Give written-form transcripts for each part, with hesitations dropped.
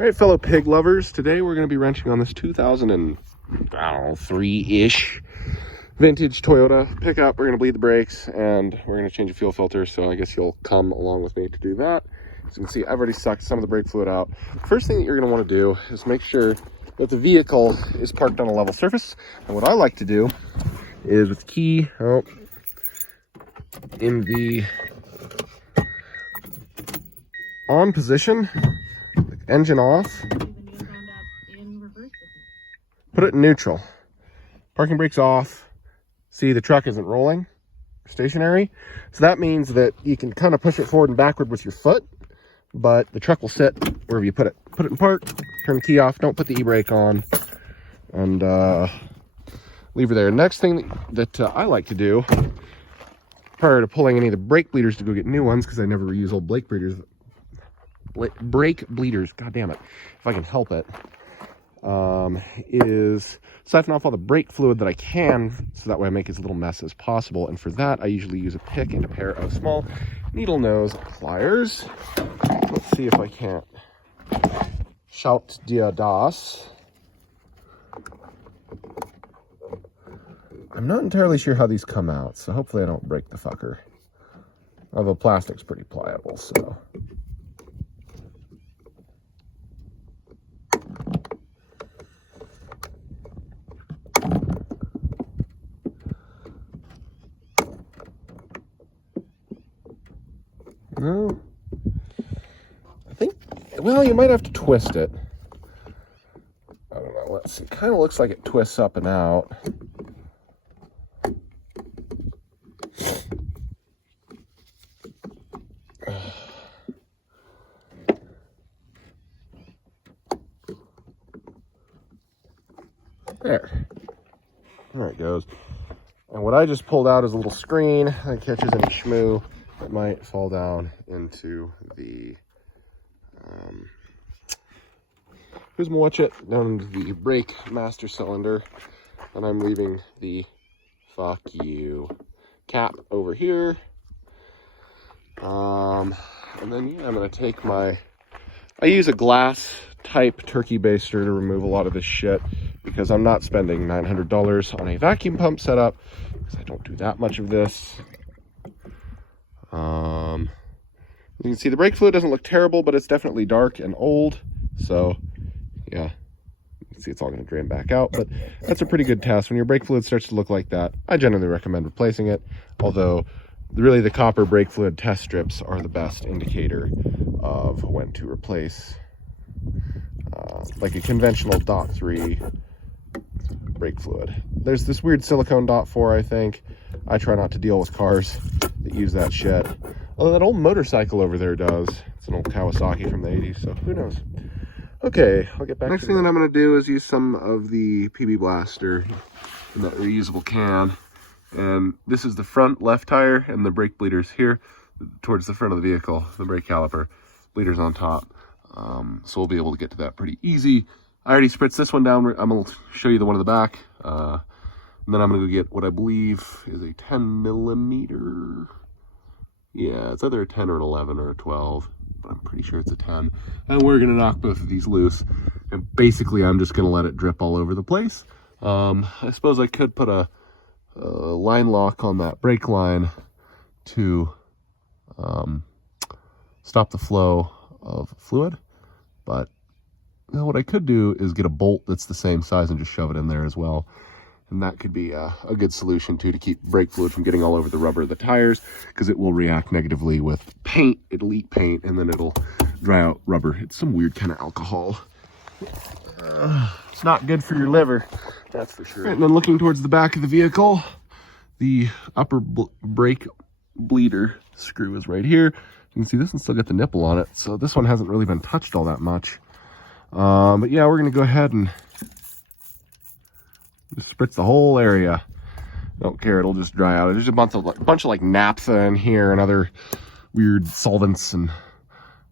All right, fellow pig lovers, today we're going to be wrenching on this 2003-ish vintage Toyota pickup. We're going to bleed the brakes and we're going to change the fuel filter, so I guess you'll come along with me to do that. As you can see, I've already sucked some of the brake fluid out. First thing that you're going to want to do is make sure that the vehicle is parked on a level surface. And what I like to do is with the key in the on position, engine off, put it in neutral. Parking brakes off. See, the truck isn't rolling, stationary. So that means that you can kind of push it forward and backward with your foot, but the truck will sit wherever you put it. Put it in park, turn the key off, don't put the e-brake on, and leave her there. Next thing that I like to do, prior to pulling any of the brake bleeders to go get new ones, because I never reuse old brake bleeders, god damn it, if I can help it, is siphon off all the brake fluid that I can, so that way I make as little mess as possible. And for that, I usually use a pick and a pair of small needle nose pliers. Let's see if I can't shout dia das. I'm not entirely sure how these come out, so hopefully I don't break the fucker. Although plastic's pretty pliable, so. No, I think, well, you might have to twist it. I don't know, let's see. Kind of looks like it twists up and out. There. There it goes. And what I just pulled out is a little screen that catches any shmoo that might fall down into the here's my watch it down into the brake master cylinder, and I'm leaving the fuck you cap over here. And then yeah, I'm gonna take I use a glass type turkey baster to remove a lot of this shit, because I'm not spending $900 on a vacuum pump setup, because I don't do that much of this. You can see the brake fluid doesn't look terrible, but it's definitely dark and old. So yeah, you can see it's all going to drain back out, but that's a pretty good test. When your brake fluid starts to look like that, I generally recommend replacing it. Although really the copper brake fluid test strips are the best indicator of when to replace like a conventional .3 brake fluid. There's this weird silicone .4, I think. I try not to deal with cars that use that shit. Although that old motorcycle over there does. It's an old Kawasaki from the 80s, so who knows. Okay, I'll get back to next thing that I'm going to do is use some of the PB Blaster in that reusable can. And this is the front left tire, and the brake bleeders here towards the front of the vehicle, the brake caliper. Bleeders on top. So we'll be able to get to that pretty easy. I already spritzed this one down. I'm going to show you the one in the back. And then I'm going to go get what I believe is a 10 millimeter. Yeah, it's either a 10 or an 11 or a 12, but I'm pretty sure it's a 10. And we're going to knock both of these loose. And basically, I'm just going to let it drip all over the place. I suppose I could put a line lock on that brake line to stop the flow of fluid. But you know, what I could do is get a bolt that's the same size and just shove it in there as well. And that could be a good solution too, to keep brake fluid from getting all over the rubber of the tires, because it will react negatively with paint. It'll eat paint and then it'll dry out rubber. It's some weird kind of alcohol. It's not good for your liver, that's for sure. Right, and then looking towards the back of the vehicle, the upper brake bleeder screw is right here. You can see this one's still got the nipple on it, so this one hasn't really been touched all that much. But yeah, we're gonna go ahead and just spritz the whole area. Don't care, it'll just dry out. There's a bunch of like naphtha in here and other weird solvents and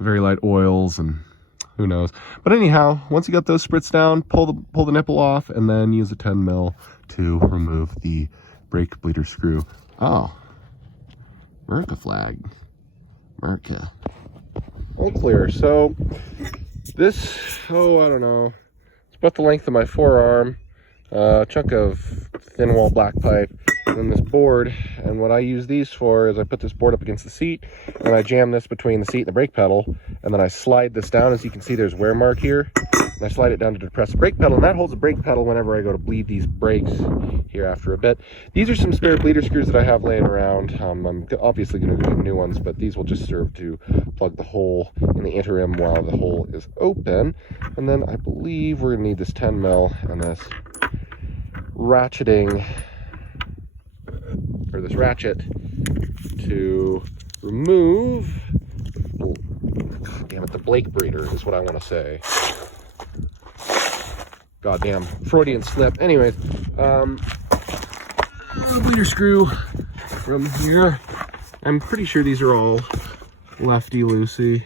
very light oils and who knows. But anyhow, once you got those spritzed down, pull the nipple off, and then use a 10 mil to remove the brake bleeder screw. Oh, America flag. America. All clear. So This, oh, I don't know. It's about the length of my forearm. A chunk of thin wall black pipe, and then this board. And what I use these for is I put this board up against the seat, and I jam this between the seat and the brake pedal, and then I slide this down. As you can see, there's wear mark here, and I slide it down to depress the brake pedal, and that holds the brake pedal whenever I go to bleed these brakes here after a bit. These are some spare bleeder screws that I have laying around. I'm obviously going to get new ones, but these will just serve to plug the hole in the interim while the hole is open. And then I believe we're going to need this 10 mil and this ratcheting, or this ratchet, to remove, God damn it, the Blake breeder is what I want to say. Goddamn, Freudian slip. Anyways, the bleeder screw from here. I'm pretty sure these are all lefty loosey.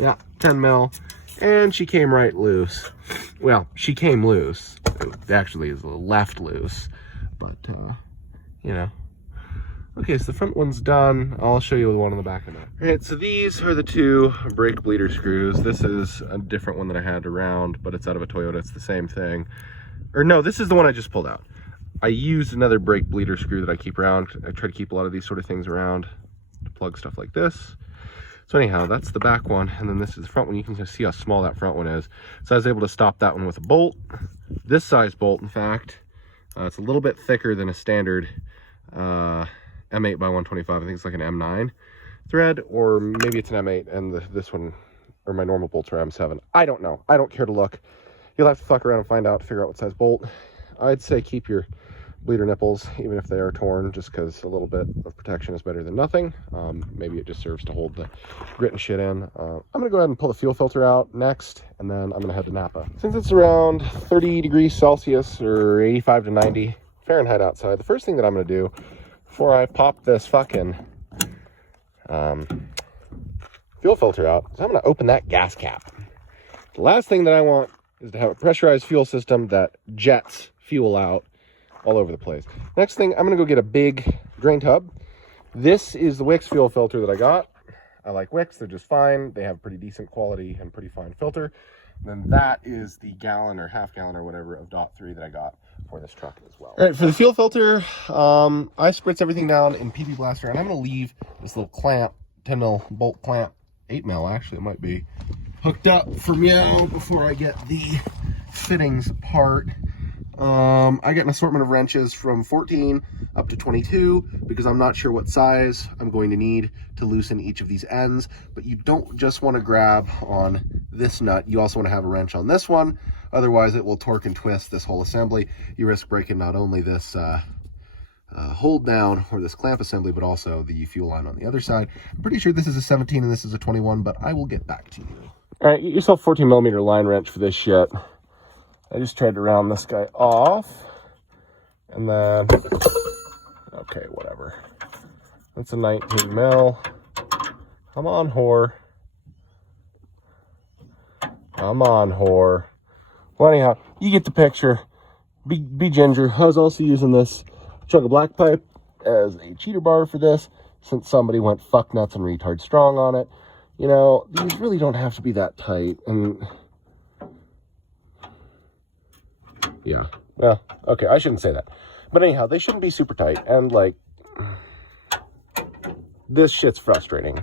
Yeah, 10 mil, and she came right loose. Well, she came loose. It actually is left loose, but you know. Okay, so the front one's done. I'll show you the one on the back of that. All right, so these are the two brake bleeder screws. This is a different one that I had around, but it's out of a Toyota. It's the same thing. Or no, this is the one I just pulled out. I used another brake bleeder screw that I keep around. I try to keep a lot of these sort of things around to plug stuff like this. So anyhow, that's the back one, and then this is the front one. You can see how small that front one is. So I was able to stop that one with a bolt. This size bolt, in fact. It's a little bit thicker than a standard M8 by 125. I think it's like an M9 thread, or maybe it's an M8, and this one, or my normal bolts are M7. I don't know. I don't care to look. You'll have to fuck around and find out, figure out what size bolt. I'd say keep your bleeder nipples, even if they are torn, just because a little bit of protection is better than nothing. Maybe it just serves to hold the grit and shit in. I'm gonna go ahead and pull the fuel filter out next, and then I'm gonna head to Napa. Since it's around 30 degrees Celsius or 85 to 90 Fahrenheit outside, the first thing that I'm gonna do before I pop this fucking fuel filter out is I'm gonna open that gas cap. The last thing that I want is to have a pressurized fuel system that jets fuel out all over the place. Next thing, I'm gonna go get a big drain tub. This is the Wix fuel filter that I got. I like Wix, they're just fine. They have pretty decent quality and pretty fine filter. Then that is the gallon or half gallon or whatever of .3 that I got for this truck as well. All right, for the fuel filter, I spritz everything down in PP Blaster, and I'm gonna leave this little clamp, 10 mil bolt clamp, 8 mil actually, it might be, hooked up for meow before I get the fittings apart. I get an assortment of wrenches from 14 up to 22 because I'm not sure what size I'm going to need to loosen each of these ends, but you don't just want to grab on this nut, you also want to have a wrench on this one, otherwise it will torque and twist this whole assembly. You risk breaking not only this hold down or this clamp assembly, but also the fuel line on the other side. I'm pretty sure this is a 17 and this is a 21, but I will get back to you. All right, get yourself 14 millimeter line wrench for this shit. I just tried to round this guy off, and then, okay, whatever. That's a 19 mil. Come on, whore. Come on, whore. Well, anyhow, you get the picture. Be ginger. I was also using this chunk of black pipe as a cheater bar for this, since somebody went fuck nuts and retard strong on it. You know, these really don't have to be that tight, and yeah, well, okay, I shouldn't say that. But anyhow, they shouldn't be super tight, and like, this shit's frustrating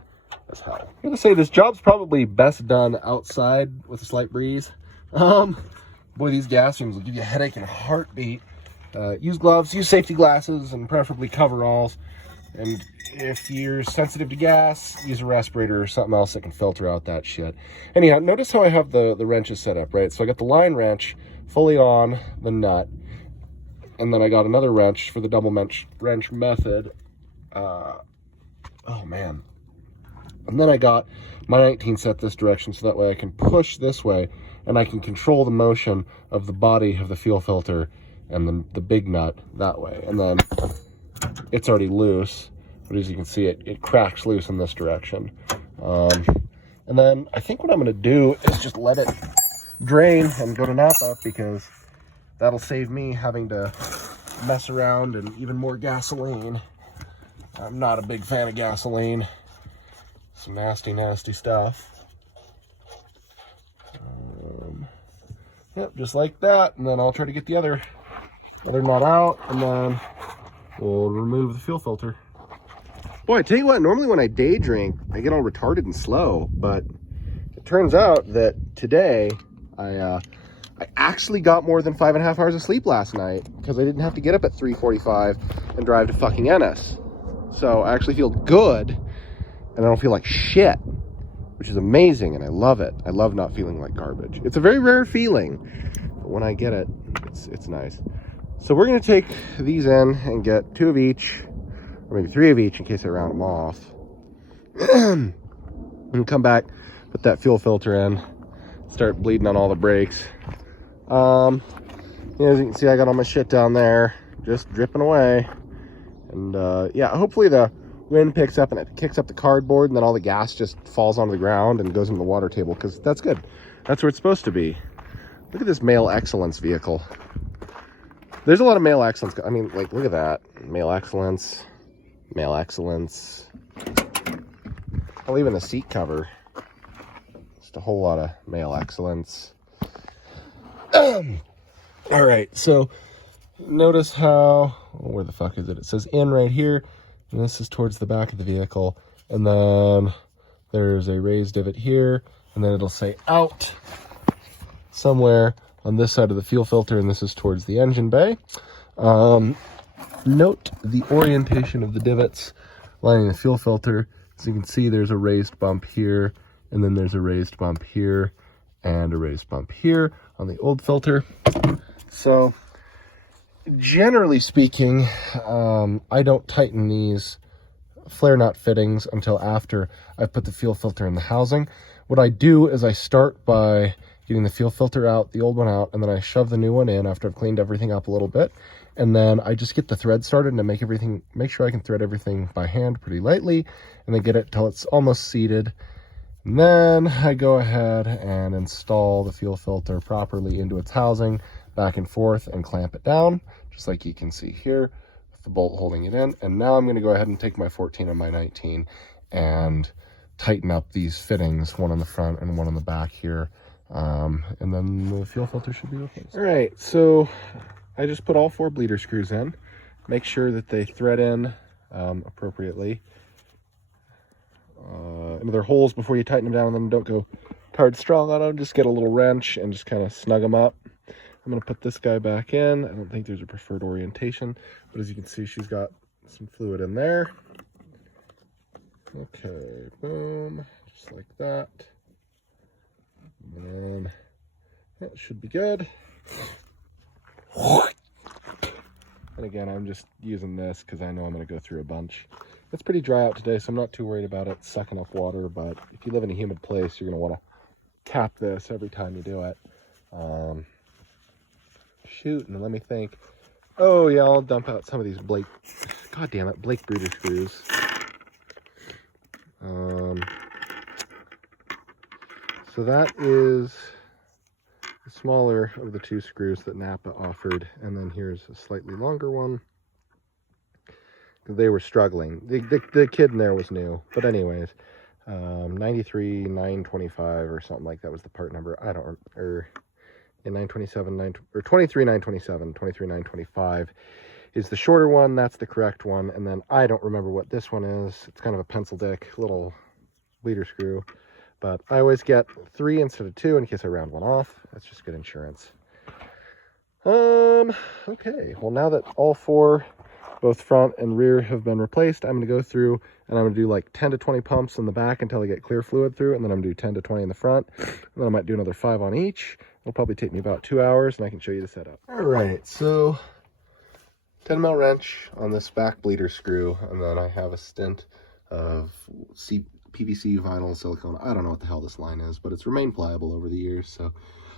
as hell. I'm gonna say this job's probably best done outside with a slight breeze. Boy, these gas fumes will give you a headache in a heartbeat. Use gloves, use safety glasses, and preferably coveralls. And if you're sensitive to gas, use a respirator or something else that can filter out that shit. Anyhow, notice how I have the wrenches set up, right? So I got the line wrench fully on the nut, and then I got another wrench for the double wrench method. Oh man. And then I got my 19 set this direction, so that way I can push this way, and I can control the motion of the body of the fuel filter and then the big nut that way. And then it's already loose, but as you can see, it cracks loose in this direction. And then I think what I'm gonna do is just let it drain and go to Napa, because that'll save me having to mess around and even more gasoline. I'm not a big fan of gasoline. Some nasty, nasty stuff. Yep, just like that. And then I'll try to get the other nut out, and then we'll remove the fuel filter. Boy, I tell you what, normally when I day drink, I get all retarded and slow, but it turns out that today I actually got more than 5.5 hours of sleep last night because I didn't have to get up at 3:45 and drive to fucking Ennis. So I actually feel good, and I don't feel like shit, which is amazing, and I love it. I love not feeling like garbage. It's a very rare feeling, but when I get it, it's nice. So we're going to take these in and get 2 of each, or maybe 3 of each in case I round them off. And come back, put that fuel filter in, start bleeding on all the brakes. As you can see, I got all my shit down there, just dripping away. And yeah, hopefully the wind picks up and it kicks up the cardboard, and then all the gas just falls onto the ground and goes into the water table, because that's good. That's where it's supposed to be. Look at this male excellence vehicle. There's a lot of male excellence. I mean, like, look at that. Male excellence. Male excellence. Oh, even the seat cover. Just a whole lot of male excellence. All right, so notice how, where the fuck is it? It says in right here, and this is towards the back of the vehicle. And then there's a raised divot here, and then it'll say out somewhere on this side of the fuel filter, and this is towards the engine bay. Note the orientation of the divots lining the fuel filter. As you can see, there's a raised bump here, and then there's a raised bump here, and a raised bump here on the old filter. So generally speaking, I don't tighten these flare nut fittings until after I've put the fuel filter in the housing. What I do is I start by getting the fuel filter out, the old one out, and then I shove the new one in after I've cleaned everything up a little bit. And then I just get the thread started and make sure I can thread everything by hand pretty lightly, and then get it till it's almost seated. And then I go ahead and install the fuel filter properly into its housing, back and forth, and clamp it down, just like you can see here, with the bolt holding it in. And now I'm going to go ahead and take my 14 and my 19 and tighten up these fittings, one on the front and one on the back here. And then the fuel filter should be replaced. All right, so I just put all 4 bleeder screws in. Make sure that they thread in appropriately into their holes before you tighten them down, and then don't go hard strong on them. Just get a little wrench and just kind of snug them up. I'm going to put this guy back in. I don't think there's a preferred orientation, but as you can see, she's got some fluid in there. Okay, boom, just like that. And then that should be good. And again, I'm just using this because I know I'm going to go through a bunch. It's pretty dry out today, so I'm not too worried about it sucking up water, but if you live in a humid place, you're going to want to tap this every time you do it. Shoot, and let me think. Oh yeah, I'll dump out some of these Blake breeder screws. So that is the smaller of the 2 screws that Napa offered, and then here's a slightly longer one. They were struggling. The kid in there was new, but anyways, 93 925 or something like that was the part number. I don't, or in 927 or 23 927, 23 925 is the shorter one. That's the correct one. And then I don't remember what this one is. It's kind of a pencil dick little bleeder screw, but I always get 3 instead of 2 in case I round one off. That's just good insurance. Okay, well, now that all 4, both front and rear, have been replaced, I'm going to go through and I'm going to do like 10 to 20 pumps in the back until I get clear fluid through, and then I'm going to do 10 to 20 in the front, and then I might do another 5 on each. It'll probably take me about 2 hours, and I can show you the setup. All right, so 10 mil wrench on this back bleeder screw, and then I have a stint of PVC, vinyl, silicone. I don't know what the hell this line is, but it's remained pliable over the years, so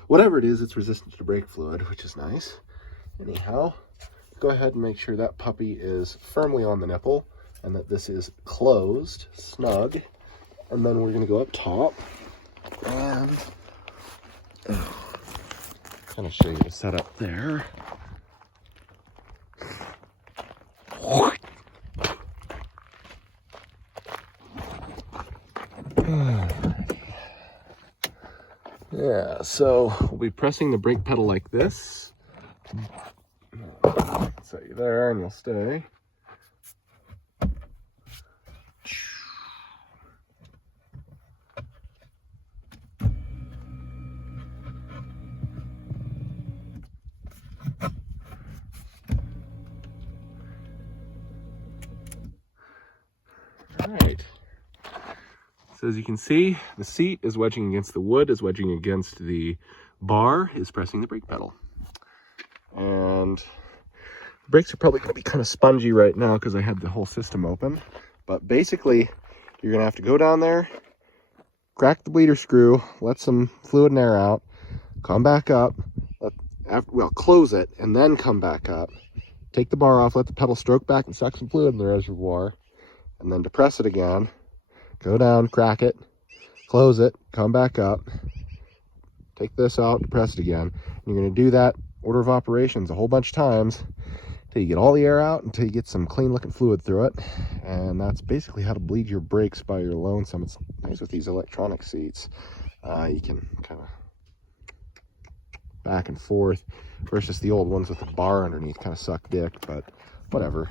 whatever it is, it's resistant to brake fluid, which is nice. Anyhow, go ahead and make sure that puppy is firmly on the nipple and that this is closed, snug, and then we're going to go up top and kind of show you the setup there. Yeah, so we'll be pressing the brake pedal like this. Set you there and you'll stay. All right. So as you can see, the seat is wedging against the wood, is wedging against the bar, is pressing the brake pedal. And the brakes are probably going to be kind of spongy right now because I had the whole system open. But basically, you're going to have to go down there, crack the bleeder screw, let some fluid and air out, come back up, close it, and then come back up. Take the bar off, let the pedal stroke back and suck some fluid in the reservoir, and then depress it again. Go down, crack it, close it, come back up, take this out, depress it again. And you're going to do that order of operations a whole bunch of times until you get all the air out, until you get some clean looking fluid through it. And that's basically how to bleed your brakes by your lonesome. It's nice with these electronic seats. You can kind of back and forth versus the old ones with the bar underneath kind of suck dick, but whatever.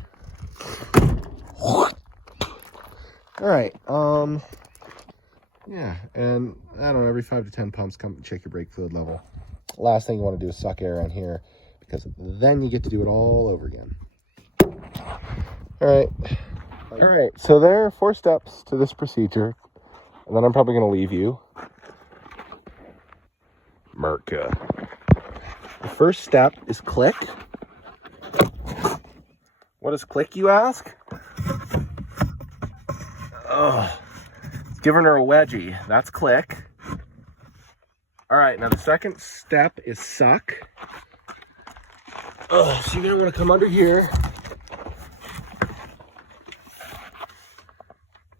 All right, yeah, and I don't know, every 5 to 10 pumps, come and check your brake fluid level. Last thing you want to do is suck air on here, because then you get to do it all over again. All right, so there are 4 steps to this procedure, and then I'm probably going to leave you. Merca. The first step is click. What is click, you ask? Oh, it's giving her a wedgie. That's click. All right, now the second step is suck. Oh, so you're gonna want to come under here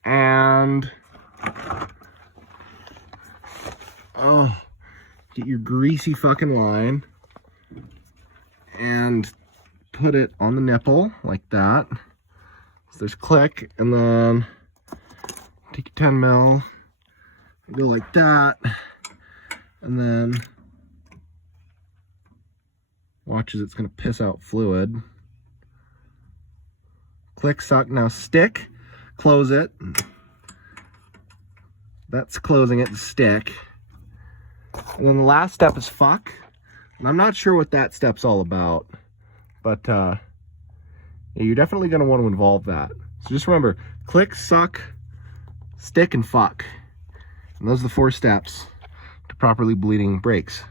and get your greasy fucking line and put it on the nipple like that. So there's click, and then take your 10 mil, go like that, and then watch as it's going to piss out fluid. Click, suck, now stick, close it. That's closing it, stick. And then the last step is fuck. And I'm not sure what that step's all about, but yeah, you're definitely going to want to involve that. So just remember, click, suck, stick, and fuck. And those are the 4 steps to properly bleeding brakes.